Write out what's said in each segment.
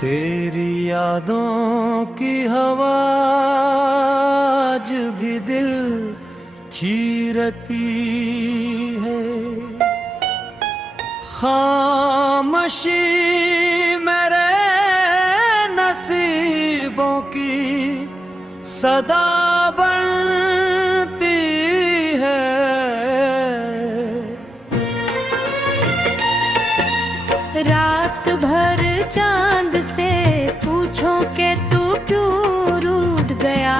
तेरी यादों की हवा आज भी दिल चीरती है। खामोशी मेरे नसीबों की सदा बनती है। रात भर चांद से पूछो कि तू क्यों रूठ गया।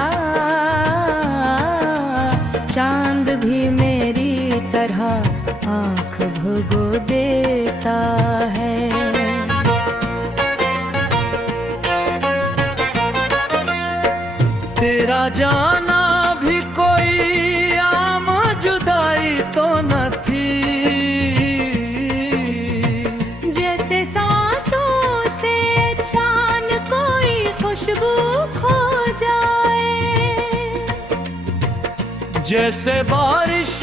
चांद भी मेरी तरह आँख भगो देता है। तेरा जाना भी कोई आम जुदाई तो न थी। जैसे सांसों से चान कोई खुशबू खो जाए। जैसे बारिश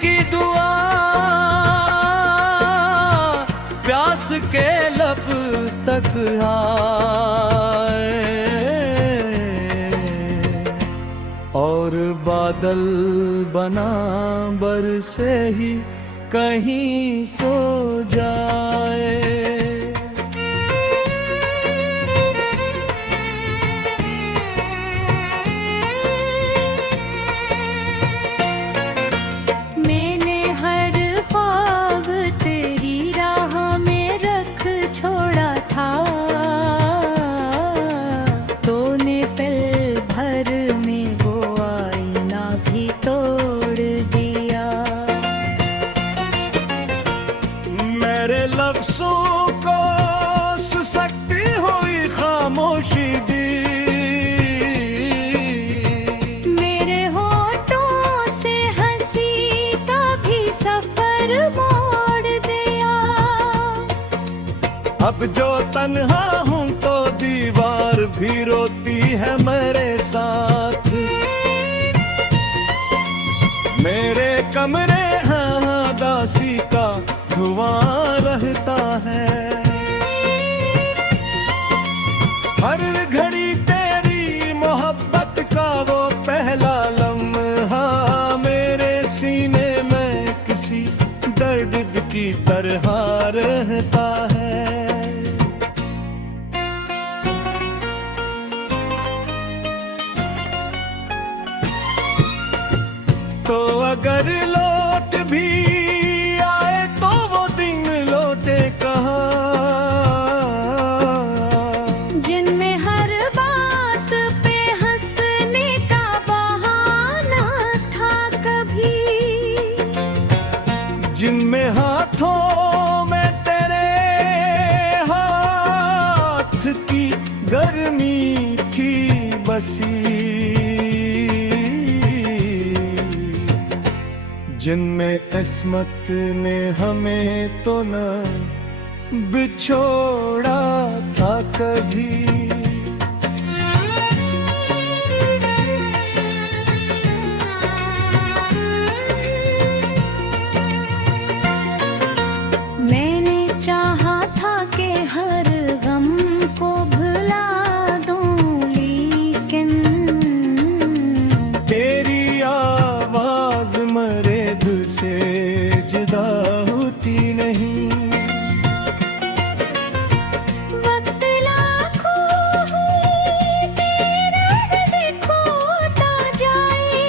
की दुआ प्यास के लब तक आए। और बादल बना बरसे ही कहीं सो जाए। मैंने हर ख्वाब तेरी राह में रख छोड़ा था। तूने पल भर में वो आईना भी तोड़ दिया। मेरे लफ्ज़ों को सुसकती हुई खामोशी दी। मेरे होठों से हंसी का भी सफर मोड़ दिया। अब जो तन्हा हूँ तो दीवार भी रोती है मेरे साथ। मेरे कमरे हाँ दासी का धुआं रहता है। हर घड़ी तेरी मोहब्बत का वो पहला लम्हा मेरे सीने में किसी दर्द की तरह रहता है। तो अगर लौट भी आए तो वो दिन लौटे कहाँ। जिनमें हर बात पे हंसने का बहाना था कभी। जिनमें हाथों में तेरे हाथ की गर्मी थी बसी। जिनमें किस्मत ने हमें तो न बिछोड़ा था कभी। मैंने चाहा था कि हर गम को भुला दूं, लेकिन तेरी आवाज मरे दिल से जुदा होती नहीं। वक्त लाखों हुई तेरा खोता जाए।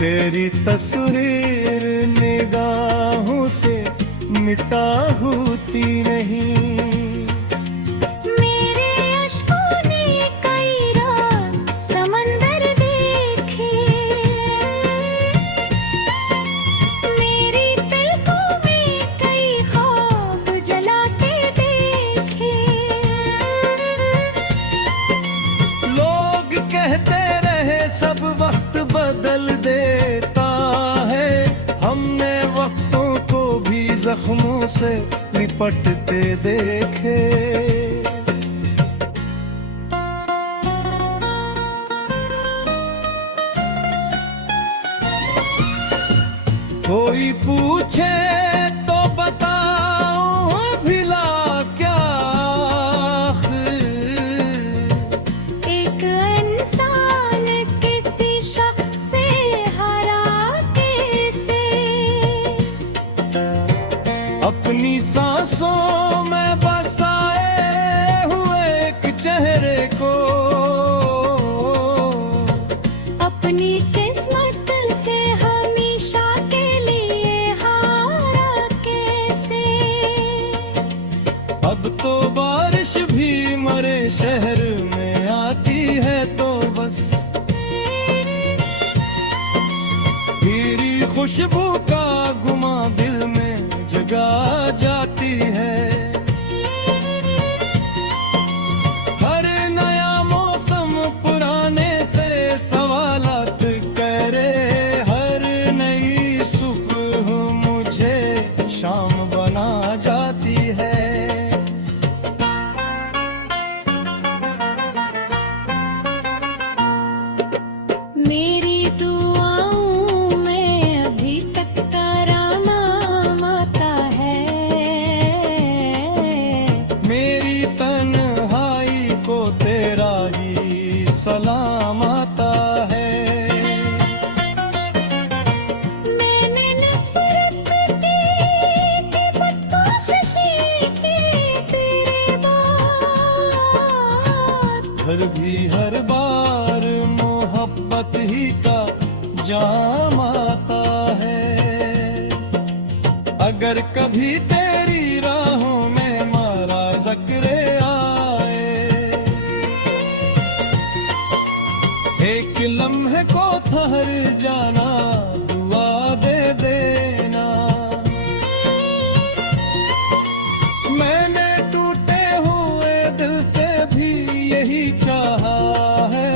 तेरी तस्वीर निगाहों से मिटा होती नहीं। मेरे अश्कों ने कई रात समंदर देखे। मेरी पलकों में कई ख्वाब जलाते देखे। लोग कहते रहे सब वक्त बदल देता है। हमने वक्तों को भी जख्मों से लिपटते देखे। कोई पूछे तो बताओ भिला क्या सांसों में बसाए हुए एक चेहरे को अपनी किस्मत से हमेशा के लिए हारा कैसे। अब तो बारिश भी मरे शहर में आती है तो बस तेरी खुशबू का गुमा दिल में जगा जाती है। हर नया मौसम पुराने से सवालात करे, हर नई सुबह मुझे शाम बना जाती है। मेरी दुआओं में अभी तक तेरा नाम आता है। मेरी तन्हाई को तेरा ही सलाम आता है। मैंने नफरत की बदकोशिशी की तेरे बाद, घर भी हर बार मोहब्बत ही का जाम आता है। अगर कभी तेरी राहों में मारा ज़िक्र आए, एक लम्हे को ठहर जाना, दुआ दे देना। मैंने टूटे हुए दिल से भी यही चाहा है,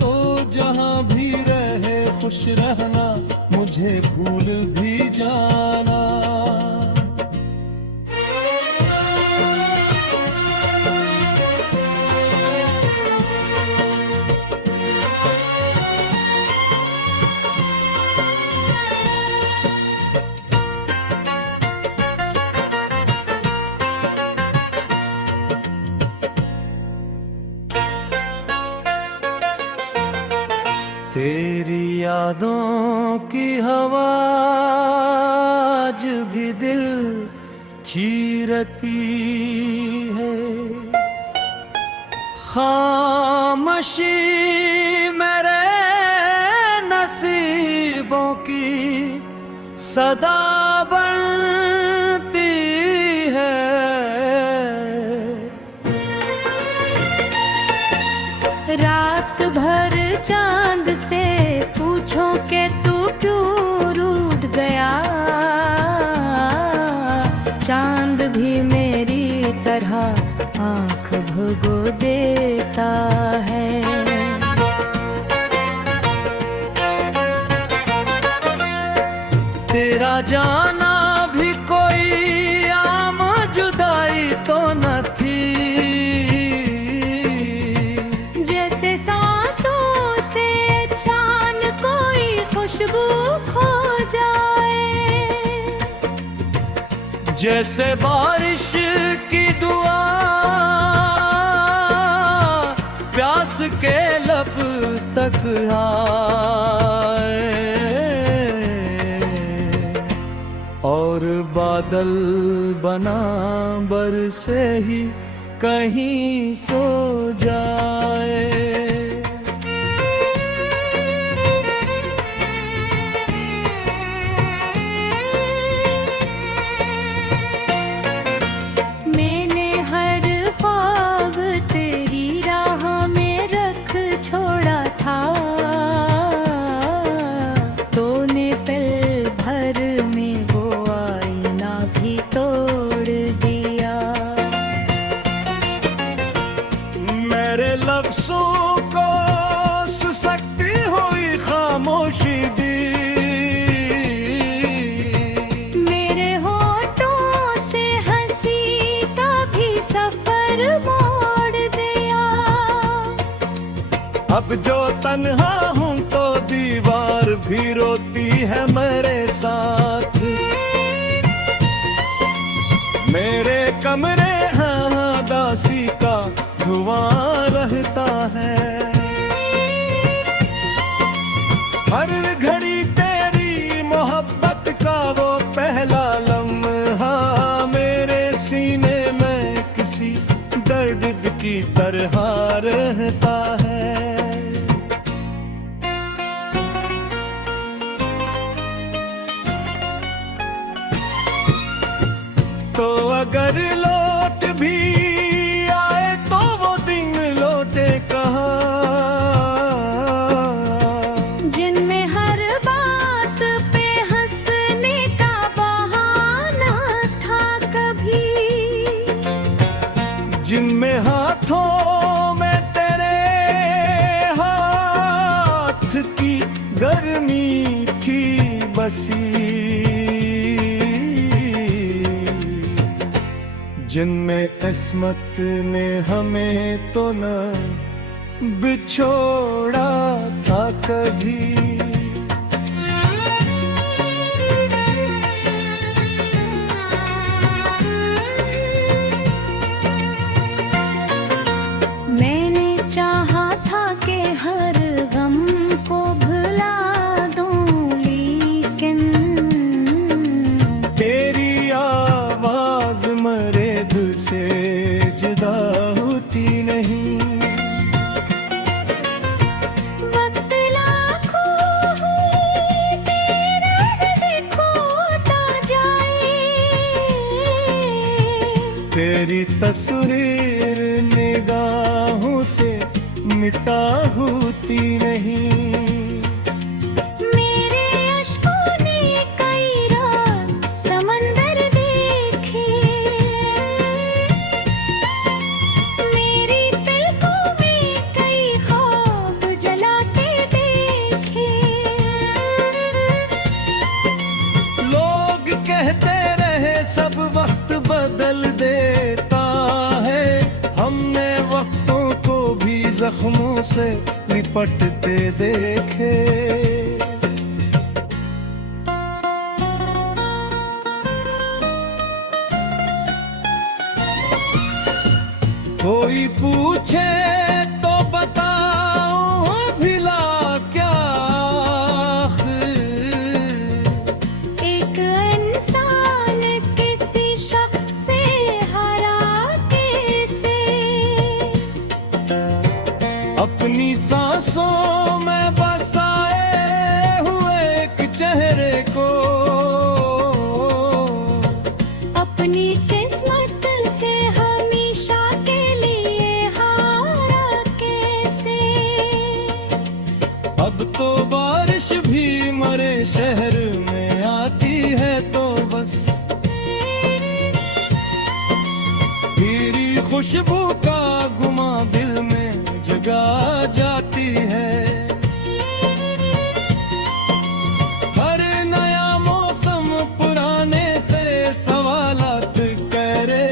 तो जहां भी रहे खुश रहना, मुझे भूल भी जाना। तेरी यादों की हवा आज भी दिल चीरती है। खामोशी मेरे नसीबों की सदा बनती है। रात भर चांद से पूछो कि तू क्यों रूठ गया। चांद भी मेरी तरह आंख भगो देता है। तेरा जाना भी कोई आम जुदाई तो न थी। जैसे सांसों से चान कोई खुशबू खो जाए, जैसे बारिश की दुआ प्यास के लब तक आए, और बादल बना बरसे ही कहीं सो जाए। मैंने हर ख्वाब तेरी राह में रख छोड़ा था, तूने पल भर में वो आईना भी तोड़ दिया। मेरे लफ्ज़ों को सुसकती हुई खामोशी दी, मेरे होठों से हंसी का भी सफर मोड़ दिया। अब जो तन्हा हूँ तो दीवार भी रोती है मेरे साथ। मेरे कमरे हाँ दासी का धुआं रहता है। हर घड़ी तेरी मोहब्बत का वो पहला लम्हा मेरे तो अगर लौट भी आए तो वो दिन लौटे कहाँ, जिनमें हर बात पे हंसने का बहाना था कभी, जिनमें हाथों में तेरे हाथ की गर्मी थी बसी, जिनमें किस्मत ने हमें तो न बिछोड़ा था कभी। मैंने चाहा था कि हर गम को भुला दूं, लेकिन तेरी आवाज मरे दिल से जुदा होती नहीं। वक्त लाखों हुई तेरा देखोता जाए, तेरी तस्वीर निगाहों से मिटा होती नहीं। मेरे अश्कों ने कई रात समंदर देखे, मेरी पलकों में कई ख्वाब जलाते देखे। लोग कहते रहे सब वक्त बदल देता है, हमने वक्तों को भी जख्मों से लिपटते देखे। कोई पूछे तो बताओ भिला क्या आखिर, एक इंसान किसी शख्स से हरा कैसे, अपनी सांसों में बसाए हुए एक चेहरे को, अपनी किस्मत से हमेशा के लिए हारा कैसे। अब तो बारिश भी मरे शहर में आती है तो बस तेरी खुशबू का गुमा दिल में जगा जाती है। हर नया मौसम पुराने से सवालात करे,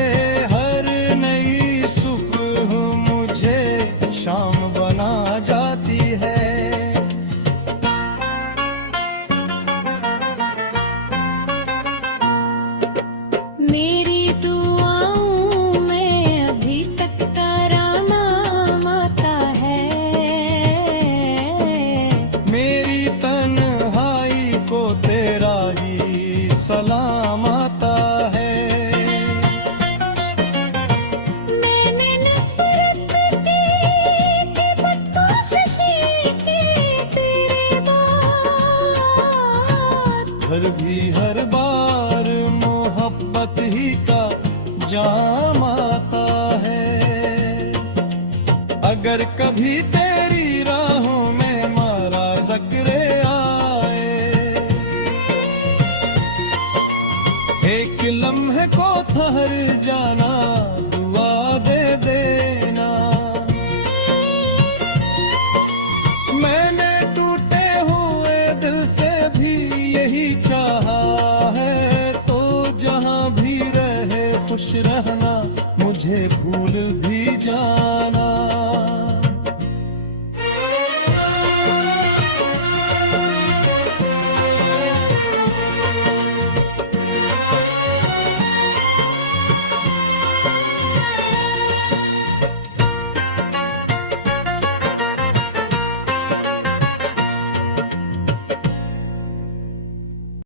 हर नई सुबह मुझे शाम बना जाती है। मेरी दुआओं में अभी तक तेरा नाम आता है, मेरी तन्हाई को तेरा ही सलाम आता है। मैंने नफरत दी कि बदकोशिशी की तेरे बाद, फिर भी हर बार मोहब्बत ही का जाम आता है। अगर कभी तेरी राहों में मारा ज़िक्र आए, एक लम्हे को ठहर जाना दुआ दे देना। मैंने टूटे हुए दिल से भी यही चाहा है, तो जहां भी रहे खुश रहना मुझे भूल भी जा